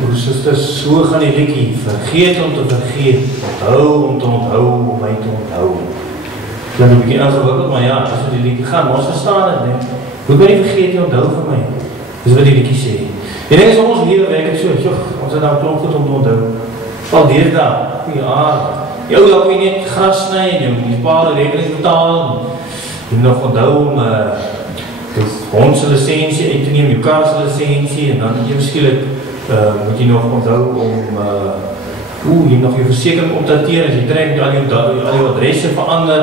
Broers, susters, so gaan die liedjie, vergeet om te vergeet, onthou om te onthou, om my te onthou. Dit is 'n bietjie ingewikkeld, maar ja, as die liedjie gaan, ons verstaan dit, nee. Moet my nie vergeet nie, onthou vir my. Dis wat die liedjie sê. Die ding is, ons lewe werk het so, ons het nou klomp goed om te onthou. Val deur daar, ja, jou laat my net gras sny, en jy spaar rekenings betaal, jy moet nog onthou om die hond se lisensie uit te neem, jou kar se lisensie, en dan jy waarskynlik moet jy nog onthou om jy nog jou versekering opdateer, as jy trek al jou adresse verander,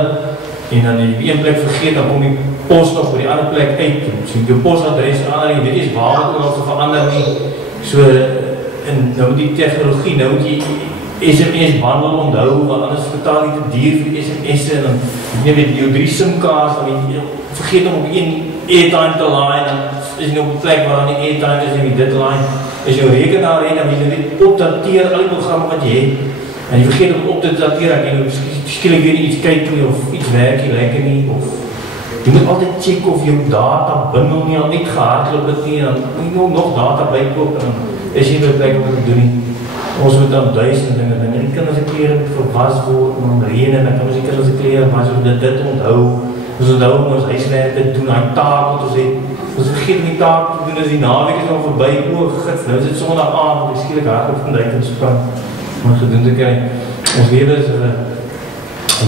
en dan die een plek vergeet, dan kom die post nog by die ander plek uit, so jou postadres verander, jy weet nie waar het ook te verander nie, so, en nou die tegnologie, nou moet jy SMS bundel onthou, want anders betaal jy te duur vir die SMS'e, en dan neem jy jou 3 SIM-kaars, dan jy vergeet om op een airtime te laai, dan is jy op een plek waar dan die airtime is, en jy dit laai, as jy jou rekenaar het, dan moet jy net opdateer al die programme wat jy het, en jy vergeet om op te dateer, en jy skielik weer iets kyk nie, of iets werk nie, lekker nie, of jy moet altyd check of jou data bundel nie al niet gehardloop het nie, dan moet jy nog data bykoop, en dan is jy weer plek om te doen nie. Ons moet dan 1000 dinge, die kinders se klere moet verwas word, en dan reën, en dan kan ons die kinders se klere was, ons dit onthou, ons onthou om ons huiswerk te doen, hy taak wat ons het, ons vergeet die taak te doen, as die naweek is al voorbij, gits, nou is dit sondag aand, en skielik hardloop van duik en sprang, om het gedoen te kry. Ons lewe is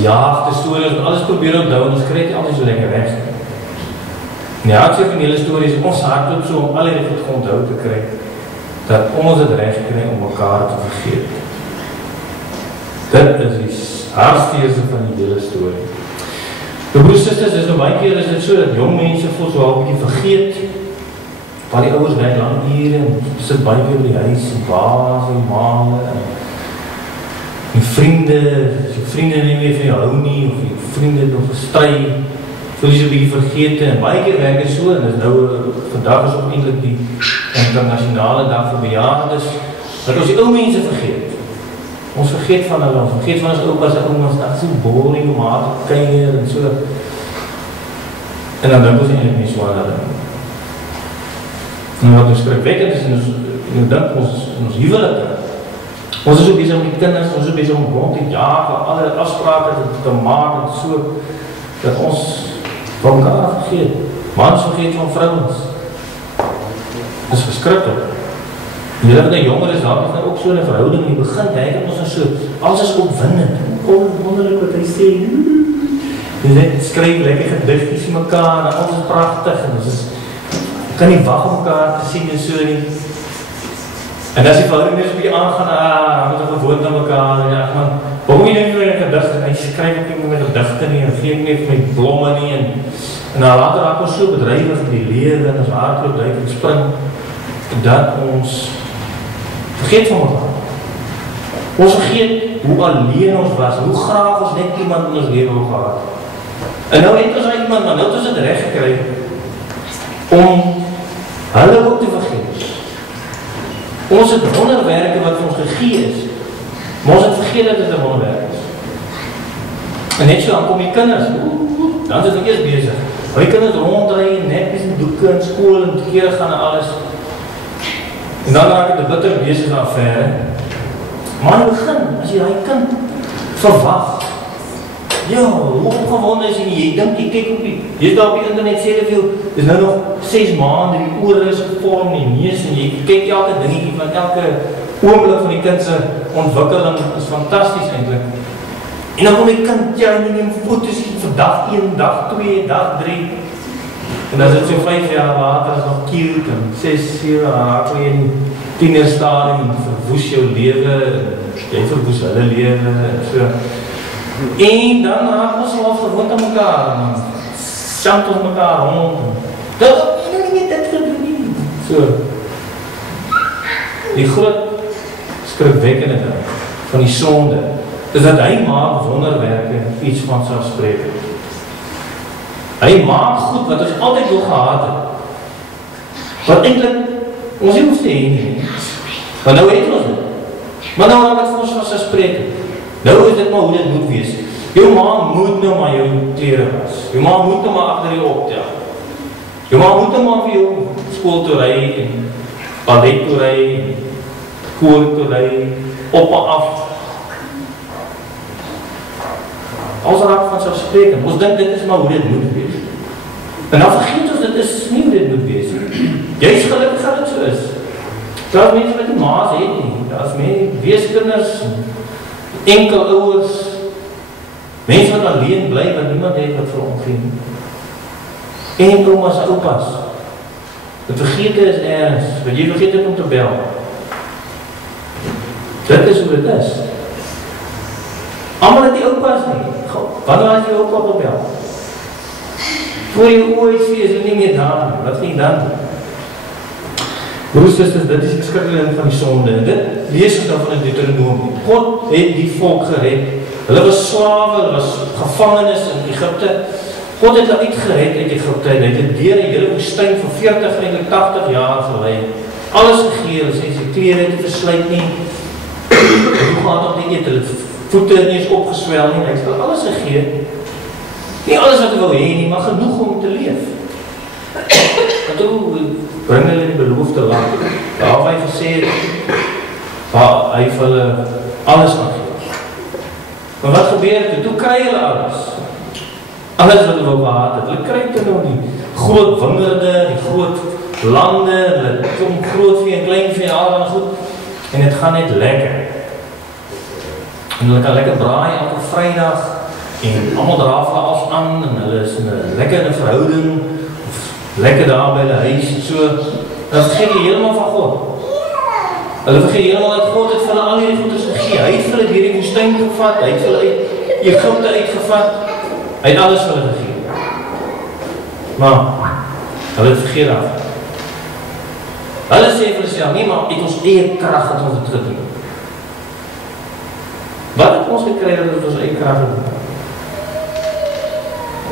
jaagte stories, alles probeer onthou, en ons kry dit altyd so lekker weg. En die hartseer van die hele stories, ons hardloop so om al die goed onthou te kry, dat ons het recht kry om mekaar te vergeet. Dit is die hartsteerste van die hele story. Die broers, sisters, is nou baie keer is dit so, dat jong mense voel so al bietjie vergeet, waar die ouers werk lang ure, en sit baie keer by die huis, en baas, en maal, en vriende, as jy vriende nie meer van jou hou nie, of jy vriende nog gestry, voel jy so bietjie vergete, en baie keer werk dit so, en is nou, vandag is ook eintlik die internasionale dag vir bejaardes, dat ons die ou mense vergeet. Ons vergeet van hulle, ons vergeet van ons oupas en oumas, dat is so boring om haar te kuier en so. En dan dink ons eintlik nie so aan hulle. En wat ons skrikwekkend is, en dink ons huwelike. Ons is so bezig met kinders, ons is so bezig om rond te jaag, alle afsprake te maak en so, dat ons van elkaar vergeet. Mans vergeet van vrouwens. Dit is verskrikkelijk. En jy nou jonger is, daar is nou ook so 'n verhouding in die begin, denk ek ons so, alles is opwindend, wonderlik wat hy sê, jy net skryf lekker gedichtjes in mekaar, en alles is prachtig, en ons is, kan nie wag om mekaar te sien en so nie. En as die verhouding net so bietjie aangaan, moet ons gewoon aan mekaar, en ja, man, waarom jy nie meer gedichte, en hy skryf ook nie meer gedichte nie, en gee nie vir my blomme nie, en dan later raak ons so bedryvig in die lewe, en ons hardloop, duik en spring, dat ons vergeet van mekaar. Ons vergeet hoe alleen ons was, hoe graag ons net iemand in ons lewe wil gehad. En nou het ons aan iemand, maar nou het ons het recht gekry om hulle ook te vergeet. Ons het wonderwerke wat ons gegee is, maar ons het vergeet dat dit 'n wonderwerk is. En net so, dan kom die kinders, dan is het eers bezig. Die kinders ronddraai, netjies en doeke in skool en keer gaan en alles. En dan raak het 'n bitter besige affære. Maar in die begin, as jy die kind verwag, ja, hoe opgewonde is jy dink, jy kyk op die, jy is daar op die internet, sê dit veel, dis nou nog 6 maande, die oor is gevorm, die neus, en jy kyk elke dingetjie van elke oomblik van die kind se ontwikkeling, is fantasties eintlik. En dan kom die kind, ja, en jy neem foto's vir dag 1, dag 2, dag 3, en dan is het so 5 jaar later, is nog cute, en 6, 7, raak jy in tienerstadium, en verwoes jou lewe, jy verwoes hulle lewe, en so. En dan raak ons al gewoond aan mekaar, en dan sjant ons mekaar rond, en dat jy nie meer dit gedoen nie. So. Die groot skrikwekkende ding van die sonde, is dat hy maak wonderwerke iets van selfsprekend. Hy maak goed wat ons altyd wil gehad het. Wat eintlik ons nie hoef te heen nie. Maar nou het ons dit. Maar nou raak het vir ons van selfsprekend. Nou is dit maar hoe dit moet wees. Jou ma moet nou maar jou klere was. Jou ma moet nou maar agter jou optel. Jou ma moet nou maar vir jou skool toe ry en ballet toe ry. voor te lei, op en af. Ons raak van selfsprekend. Ons dink dit is maar hoe dit moet wees. En dan vergeet ons, dit is nie hoe dit moet wees. Jy is gelukkig dat dit so is. Daar is mense wat die maas het nie. Daar is weeskinders, enkel ouers, mense wat alleen bly, wat niemand het wat vir omgeen. En omas en opas. Het vergete is ergens, want jy vergeet het om te bel. Dit is hoe dit is. Allemaal het die opas nie. Wanneer had jy opa gebel? Voor jy ooit sê, is dit nie meer daar nie. Wat nie dan? Broers, sisters, dit is die skrikkeling van die sonde. En dit lees ons dan van die Deuteronomium. God het die volk gered. Hulle was slawe, hulle was gevangenes in Egypte. God het hulle uitgered uit Egypte. Hy het deur die hele woestyn vir 40 en 80 jaar gelei. Alles gegee, hulle sê sy klere het versluit nie. Hoe gaat op die eet, hulle voete nie eens opgeswel nie. Hy het hulle alles gegee. Nie alles wat hy wil hê nie, maar genoeg om te leef. En toe bring hulle die beloofde land. Daar waar hy gesê het, waar hy vir hulle alles gaan gee. Maar wat gebeur toe? Toe kry hulle alles. Alles wat hulle wil gehad het. Hulle kry toe nou die groot wingerde, die groot lande, hulle kom groot vee en klein vee, al en goed. En het gaan net lekker. En hulle kan lekker braai elke Vrydag. En allemaal dra hulle als aan. En hulle is in een lekkere verhouding. Of lekker daar by die huis. So, dan vergeet jy helemaal van God. Hulle vergeet helemaal dat God het vir hulle al die goeders gegee. Hy het vir hulle deur die woestyn gevat. Hy het vir hulle uit Egypte uitgevat. Hy het alles vir hulle gegee. Maar, hulle het vergeet af. Hulle sê vir hulle, nee, maar het ons eie krag het ons het gedoen. Wat het ons gekry dat het ons eie krag het gedoen?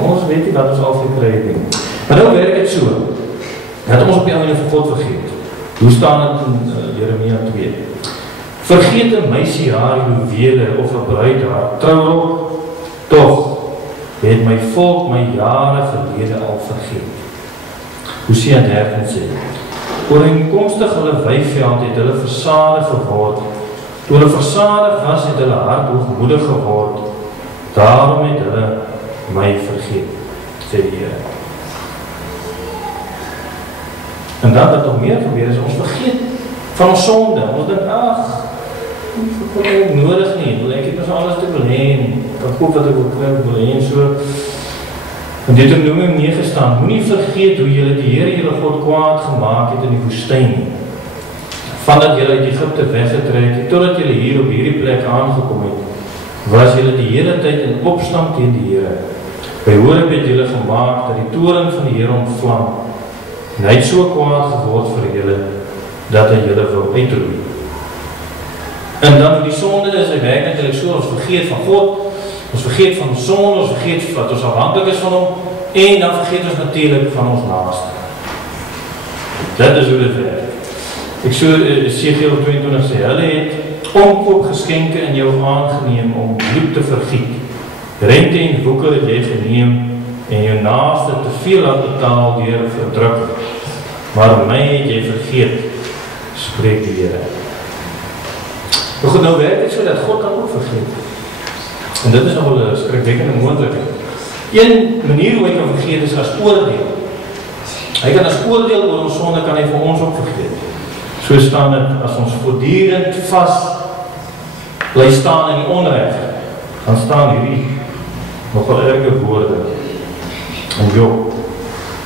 Ons weet nie wat ons al gekry het nie. Maar nou werk het so. Het ons op die einde van God vergeet. Hoe staan het in Jeremia 2? Vergeet een meisie haar juwele of een bruid haar trouwrok, toch het my volk my jare gelede al vergeet. Hosea 13 sê, ooreenkomstig hulle weiveld het hulle versadig geword. Toe hulle versadig was, het hulle hart hoogmoedig geword. Daarom het hulle my vergeet, sê die Here. En dan wat nog meer gebeur is, ons vergeet van ons sonde. Ons dink, ag, ek het nodig nie, ek het ons alles te wil heen, ek koop wat ek wil heen, so. En dit het noem nie gestaan, moenie vergeet hoe julle die Here julle God kwaad gemaakt het in die woestyn. Vandat julle uit Egypte weggetrek het, totdat julle hier op hierdie plek aangekom het, was julle die hele tyd in opstand teen die Here. By Horeb het julle gemaak dat die toren van die Here ontvlam, en hy het so kwaad geword vir julle, dat hy julle wil uitroei. En dan die sonde is, hy werk natuurlijk so, ons vergeet van God, ons vergeet van sonde, ons vergeet wat ons afhankelijk is van hom, en dan vergeet ons natuurlijk van ons naaste. Dit is hoe dit werk. Ek so, Esegiel 22 sê, hulle het omkoopgeskenke in jou aangeneem om bloed te vergiet. Rente en boeke het jy geneem en jou naaste te veel laat betaal deur verdruk. Maar my het jy vergeet, spreek die Here. Maar goed, nou werk het so dat God kan ook vergeet. En dit is nogal 'n skrikwekkende moontlikheid. Een manier hoe hy kan vergeet is as oordeel. Hy kan as oordeel oor ons sonde kan hy vir ons ook vergeet. So staan dit, as ons voortdurend vast bly staan in die onreg, dan staan hierdie nogal erge woorde. En Job,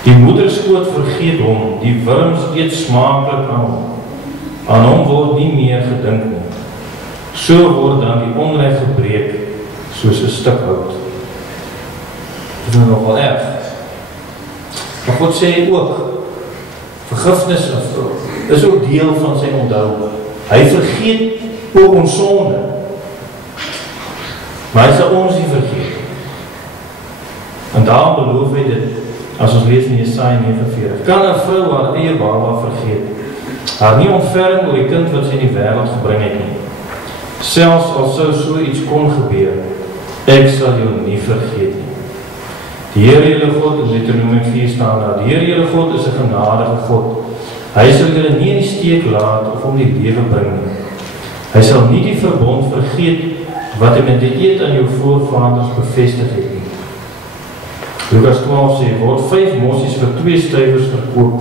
die moederskoot vergeet hom, die wurms eet smaaklik aan hom. Aan hom word nie meer gedink nie. So word dan die onreg gebreek, soos 'n stuk hout. Dit is nogal erg. Maar God sê ook, vergifnis is ook deel van sy onthou. Hy vergeet ook ons sonde. Maar hy sal ons nie vergeet. En daarom beloof hy dit, as ons lees in Jesaja 49. Kan 'n vrou haar eie baba vergeet, haar nie ontferm oor die kind wat sy in die wêreld gebring het nie. Selfs al sou so iets kon gebeur, ek sal jou nie vergeet nie. Die Here julle God, in Deuteronomium 4 staan daar, die Here julle God is 'n genadige God. Hy sal julle nie in die steek laat of om die lewe bring nie. Hy sal nie die verbond vergeet wat hy met die eed aan jou voorvaders bevestig het nie. Lukas 12 sê, word 5 mossies vir 2 stuivers verkoop,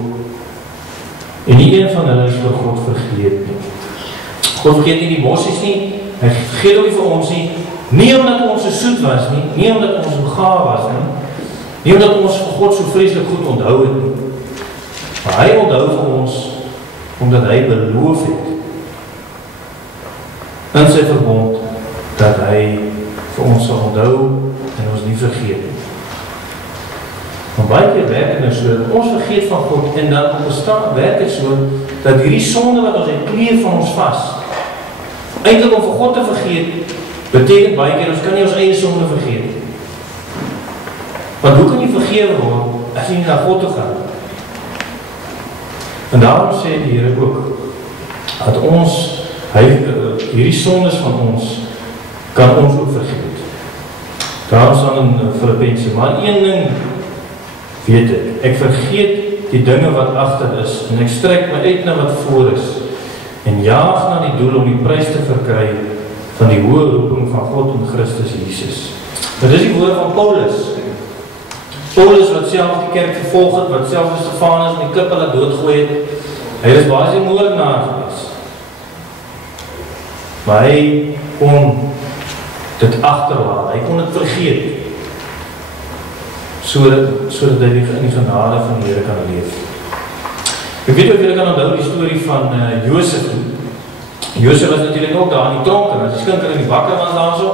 en nie een van hulle is vir God vergeet nie. God vergeet nie die mossies nie, hy vergeet ook nie vir ons nie omdat ons so soet was nie omdat ons so gaaf was nie omdat ons vir God so vreeslik goed onthou het nie. Maar hy onthou vir ons, omdat hy beloof het, in sy verbond, dat hy vir ons sal onthou, en ons nie vergeet nie. Maar baie keer werk het nou so, dat ons vergeet van God, en dan op bestaan werk het so, dat hierdie sonde wat ons het kleef van ons vast, eintlik om vir God te vergeet, beteken baie keer, ons kan nie ons eie sonde vergeet. Want hoe kan jy vergewe word, as jy nie na God toe gaan? En daarom sê die Here ook, dat ons, hierdie sondes van ons, kan ons ook vergeet. Daarom staan in Filippense, maar een ding weet ek vergeet die dinge wat agter is, en ek strek my uit na wat voor is, en jaag na die doel om die prys te verkry, van die hoë roeping van God in Christus Jesus. Dit is die woord van Paulus. Paulus wat self die kerk vervolg het, wat self Stefanus in die klippe laat doodgooi het, hy is basies die moordenaar gewees. Maar hy kon dit agterlaat, hy kon dit vergeet, sodat hy in die genade van die Here kan leef. Ek weet ook, julle kan onthou die storie van Josef. Josef was natuurlijk ook daar in die tronk, en die skinker in die bakker was daar so,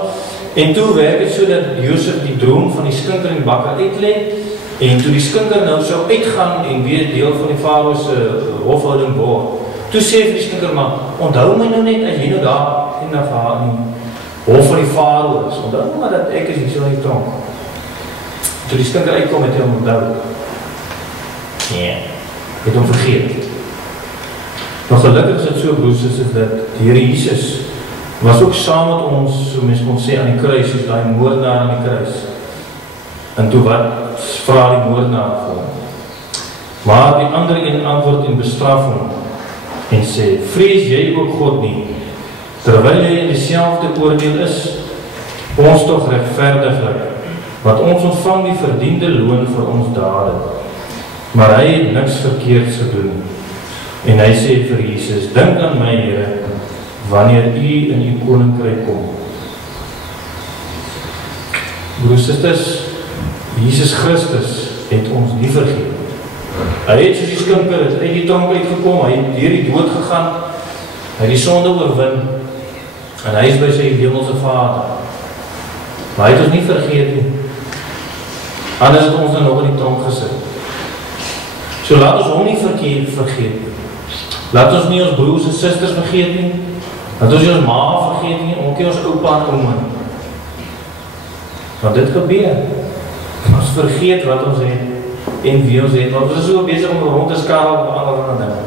en toe werk het so dat Josef die droom van die skinker in die bakker uitleid, en toe die skinker nou sou uitgaan, en weer deel van die Faroese hofhouding word, toe sê vir die skinker, maar onthou my nou net, as jy nou daar in die hof van die Faro is, onthou maar dat ek is hier so in die tronk. Toe die skinker uitkom, het hy hom onthou. Nee, het hom vergeet. Maar gelukkig is het so, broers, is dat die Here Jesus was ook saam met ons, so mens kon sê, aan die kruis, soos die moordenaar aan die kruis. En toe wat vra die moordenaar vir hom? Maar die ander een antwoord en bestraf hom, en sê, vrees jy ook God nie, terwyl jy in dieselfde oordeel is, ons toch rechtvaardiglik, want ons ontvang die verdiende loon vir ons dade, maar hy het niks verkeerds gedoen. En hy sê vir Jesus, dink aan my Here, wanneer u in die koninkryk kom. Broers, Jesus Christus het ons nie vergeet. Hy het soos die skinker uit die tronk uitgekom, hy het deur die dood gegaan, hy het die sonde oorwin, en hy is by sy hemelse Vader. Maar hy het ons nie vergeet nie. Anders het ons dan nog in die tronk gesit. So laat ons hom nie vergeet nie. Laat ons nie ons broers en susters vergeet nie, laat ons nie ons ma vergeet nie, ook nie ons oupa en ouma. Want dit gebeur. Ons vergeet wat ons het en wie ons het, want ons is so bezig om rond te skaal op ander dinge.